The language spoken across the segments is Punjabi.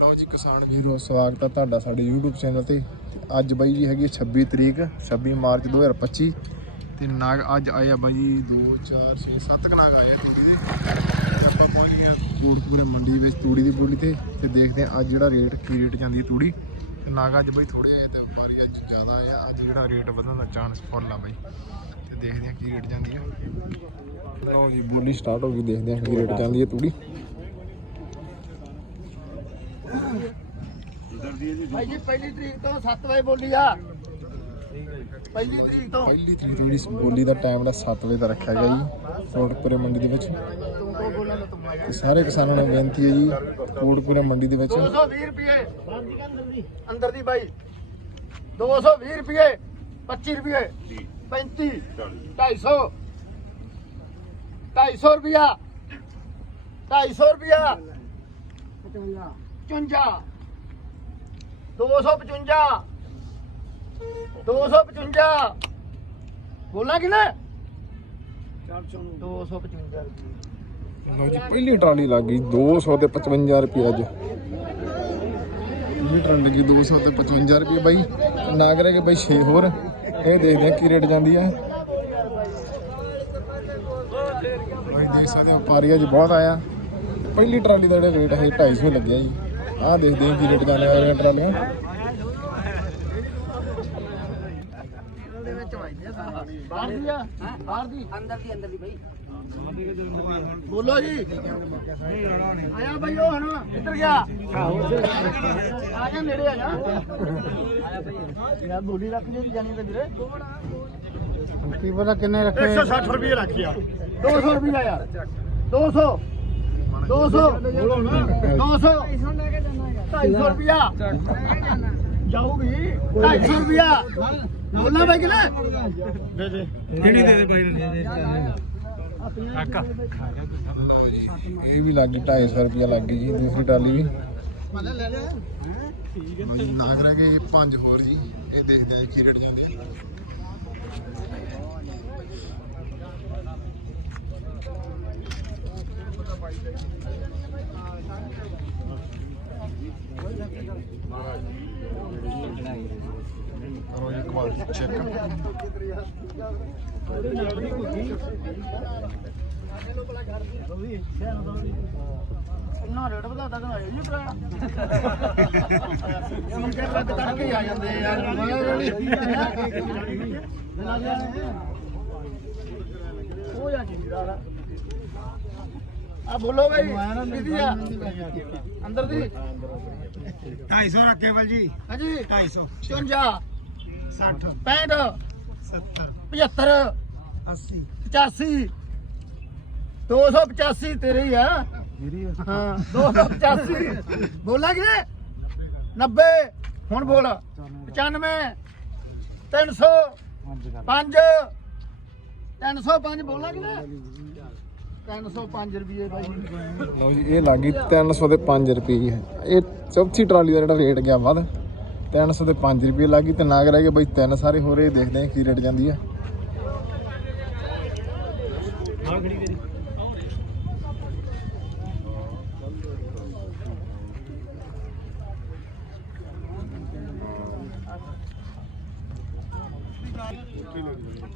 ਲਓ ਜੀ ਕਿਸਾਨ ਵੀਰੋ। ਸਵਾਗਤ ਹੈ ਤੁਹਾਡਾ ਸਾਡੇ YouTube ਚੈਨਲ ਤੇ। ਤੇ ਅੱਜ ਬਾਈ ਜੀ ਹੈਗੀ ਹੈ 26 ਤਰੀਕ 26 ਮਾਰਚ 2025 ਤੇ ਨਾਗ ਅੱਜ ਆਏ ਆ ਬਾਈ ਜੀ 2 4 6 7 ਨਾਗ ਆਏ ਆ ਤੂੜੀ ਦੇ। ਆਪਾਂ ਪਹੁੰਚ ਗਏ ਆ ਕੋਟਪੂਰੇ ਮੰਡੀ ਵਿੱਚ ਤੂੜੀ ਦੀ ਬੋਲੀ ਤੇ। ਤੇ ਦੇਖਦੇ ਆ ਅੱਜ ਜਿਹੜਾ ਰੇਟ, ਕੀ ਰੇਟ ਜਾਂਦੀ ਹੈ ਤੂੜੀ। ਤੇ ਨਾਗ ਅੱਜ ਬਾਈ ਥੋੜੇ ਜਿਹੇ ਤੇ ਵਪਾਰੀ ਅੱਜ ਜ਼ਿਆਦਾ ਆ। ਅੱਜ ਜਿਹੜਾ ਰੇਟ ਵਧਣ ਦਾ ਚਾਂਸ ਫੁੱਲ ਆ ਬਾਈ। ਤੇ ਦੇਖਦੇ ਆ ਕੀ ਰੇਟ ਜਾਂਦੀ ਹੈ ਲਓ ਜੀ, ਬੋਲੀ ਸਟਾਰਟ ਹੋ ਗਈ, ਦੇਖਦੇ ਆ ਕੀ ਰੇਟ ਜਾਂਦੀ ਹੈ ਤੂੜੀ। ਭਾਈ ਜੀ ਪਹਿਲੀ ਤਰੀਕ ਤੋਂ 7 ਵਜੇ ਬੋਲੀ ਆ। ਪਹਿਲੀ ਤਰੀਕ ਤੋਂ। ਪਹਿਲੀ ਤਰੀਕ ਨੂੰ ਜਿਹੜੀ ਬੋਲੀ ਦਾ ਟਾਈਮ ਦਾ 7 ਵਜੇ ਦਾ ਰੱਖਿਆ ਗਿਆ ਜੀ ਕੋਟਪੁਰੇ ਮੰਡੀ ਦੇ ਵਿੱਚ। ਤੇ ਸਾਰੇ ਕਿਸਾਨਾਂ ਨੂੰ ਬੇਨਤੀ ਹੈ ਜੀ ਕੋਟਪੁਰੇ ਮੰਡੀ ਦੇ ਵਿੱਚ। 220 ਰੁਪਏ। ਅੰਦਰ ਦੀ ਬਾਈ। 220 ਰੁਪਏ 25 ਰੁਪਏ 35 250 250 ਰੁਪਿਆ 250 ਰੁਪਿਆ 55 255 255 ਬੋਲਾਂ ਕਿ ਨਾ 255 ਰੁਪਏ। ਲਓ ਜੀ, ਪਹਿਲੀ ਟਰਾਲੀ ਲੱਗ ਗਈ 200 ਤੇ 55 ਰੁਪਏ ਅੱਜ। ਪਹਿਲੀ ਟਰਾਲੀ ਲੱਗੀ 200 ਤੇ 55 ਰੁਪਏ ਬਾਈ। ਤੇ ਨਾਗ ਰਹਿ ਗਏ ਬਾਈ 6 ਹੋਰ। ਇਹ ਦੇਖਦੇ ਆ ਕੀ ਰੇਟ ਜਾਂਦੀ ਹੈ ਬਾਈ ਦੇਖ ਸਕਦੇ ਹੋ ਵਪਾਰੀ ਅੱਜ ਬਹੁਤ ਆਇਆ। ਪਹਿਲੀ ਟਰਾਲੀ ਦਾ ਜਿਹੜਾ ਰੇਟ ਹੈ 250 ਲੱਗਿਆ ਜੀ। ਆਹ ਦੇਖਦੇ ਆ ਕੀ ਰੇਟ ਆ ਇਹ ਟਰਾਲੀਆਂ। ਬਾਹਰ ਦੀ ਆ ਬਾਹਰ ਦੀ ਅੰਦਰ ਦੀ ਅੰਦਰ ਦੀ ਭਾਈ ਬੋਲੋ ਜੀ। ਆਇਆ ਭਾਈ ਉਹ ਹਣ ਕਿੱਧਰ ਗਿਆ? ਆ ਜਾ ਨੇੜੇ ਆ ਜਾ। ਯਾਰ ਬੋਲੀ ਰੱਖ ਜੇ ਜਾਨੀ ਤੇ ਵੀਰੇ। ਕੀ ਪਤਾ ਕਿੰਨੇ ਰੱਖੇ। 160 ਰੁਪਏ ਰੱਖਿਆ 200 ਰੁਪਏ ਯਾਰ। 200 200 200 250 ਰੁਪਿਆ ਜਾਊਗੀ। 250 ਰੁਪਿਆ ਬੋਲਣਾ ਭਾਈ ਕਿਨੇ ਦੇ ਦੇ। ਕਿਹੜੀ ਦੇ ਦੇ ਬਾਈ ਨੇ? ਕਾਕਾ ਇਹ ਵੀ ਲੱਗ ਗਈ 250 ਰੁਪਿਆ ਲੱਗ ਗਈ ਜੀ ਦੂਸਰੀ ਟਰਾਲੀ ਵੀ। ਜੀ ਨਾਗ ਰਹਿ ਗਏ ਪੰਜ ਹੋਰ ਜੀ। ਇਹ ਦੇਖਦੇ ਆ ਕੀ ਰੇਟ ਜਾਂਦੀ ਹੈ ਕਰੋ ਜੀ ਕੁਆਲਿਟੀ ਚੈੱਕ ਨਾ ਰੇਟ ਵਧਾਤਾ ਤਾਂ ਇਹ ਜੀ ਭਰਾ ਇਹ ਕੇ ਲੱਗ ਤੜਕੇ ਆ ਜਾਂਦੇ ਯਾਰ ਉਹ ਜਾਂ ਜੀ ਆ ਬੋਲੋ ਬਈ ਕਿਹਦੀ ਆ? ਅੰਦਰ ਦੀ। 250 ਰੱਖੇ ਬਾਈ ਜੀ। ਹਾਂਜੀ। 250 55 60 65 70 75 80 85 285 ਤੇਰੇ ਆ। ਹਾਂ 285 ਬੋਲਾ ਕਿ 90 ਹੁਣ ਬੋਲ। 95 300 5 305 ਬੋਲਾ ਕਿ 305 ਰੁਪਏ ਬਾਈ। ਲਓ ਜੀ, ਇਹ ਲੱਗ ਗਈ 300 ਤੇ 5 ਰੁਪਏ ਹੈ ਇਹ ਚੌਥੀ ਟਰਾਲੀ ਦਾ ਜਿਹੜਾ ਰੇਟ ਗਿਆ ਵੱਧ 300 ਤੇ 5 ਰੁਪਏ ਲੱਗ ਤੇ ਨਾਗ ਰਹਿ ਗਏ ਬਈ ਤਿੰਨ ਸਾਰੇ ਹੋ ਰਹੇ ਦੇਖਦੇ ਆ ਕੀ ਰੇਟ ਜਾਂਦੀ ਆ।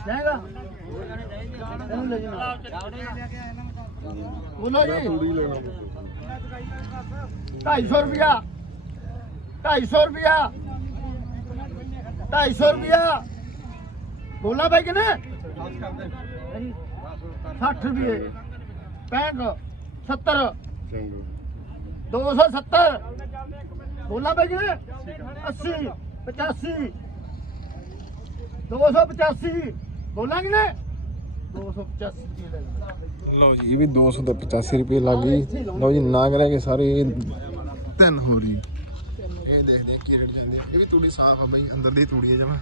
ਜਾਏਗਾ? ਇਹਨੂੰ ਲੈ ਜਾਣਾ। ਬੋਲੋ ਜੀ। 250 ਰੁਪਿਆ 250 ਰੁਪਿਆ 250 ਰੁਪਿਆ ਬੋਲਾ ਭਾਈ ਕਿਨੇ 60 ਰੁਪਏ। 65 70 270 ਬੋਲਾ ਭਾਈ ਕਿਨੇ 80 85 285 ਬੋਲਾਂਗੇ ਨਾ? 285 ਰੁਪਏ ਲੈ ਲਓ। ਲਓ ਜੀ ਇਹ ਵੀ 200 ਤੇ 85 ਰੁਪਏ ਲੱਗ ਗਈ। ਲਓ ਜੀ ਨਾਗ ਰਹਿ ਗਏ ਸਾਰੇ। ਤਿੰਨ ਹੋ ਰਹੀ। ਇਹ ਦੇਖਦੇ ਕੀ ਰੇਟ ਜਾਂਦੀ। ਇਹ ਵੀ ਤੂੜੀ ਸਾਫ਼ ਆ ਬਈ ਅੰਦਰ ਦੀ ਤੂੜੀ ਹੈ ਜਮਾ।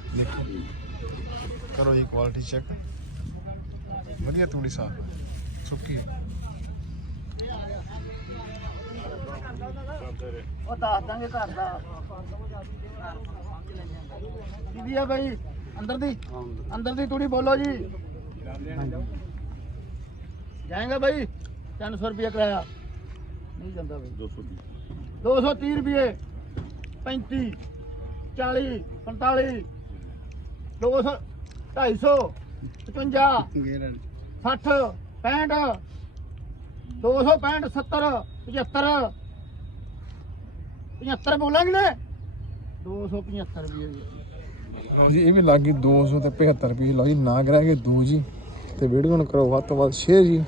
ਕਰੋ ਜੀ ਕੁਆਲਿਟੀ ਚੈੱਕ ਵਧੀਆ ਤੂੜੀ ਸਾਫ਼ ਸੁੱਕੀ ਉਹ ਦੱਸ ਦਾਂਗੇ ਘਰ ਦਾ। ਦੀਦੀ ਆ ਭਾਈ ਅੰਦਰ ਦੀ। ਅੰਦਰ। ਦੀ ਤੂੜੀ ਬੋਲੋ ਜੀ। ਜਾਏਗਾ ਭਾਈ 300 ਰੁਪਏ ਕਿਰਾਇਆ। ਨਹੀਂ ਜਾਂਦਾ ਬਈ। 230 ਰੁਪਏ 35 40 45 200 250 55 60 65 265 70 75 75 ਬੋਲਾਂਗੇ ਨੇ। 275 ਰੁਪਏ ਜੀ ਇਹ ਵੀ ਲੱਗ ਗਈ 200 ਤੇ 75 ਰੁਪਏ ਲਓ ਜੀ, ਨਾ ਕਰਾਂਗੇ ਦੋ ਜੀ। ਤੇ ਵੀਡੀਓ ਨੂੰ ਕਰੋ ਵੱਧ ਤੋਂ ਵੱਧ ਸ਼ੇਅਰ ਜੀ।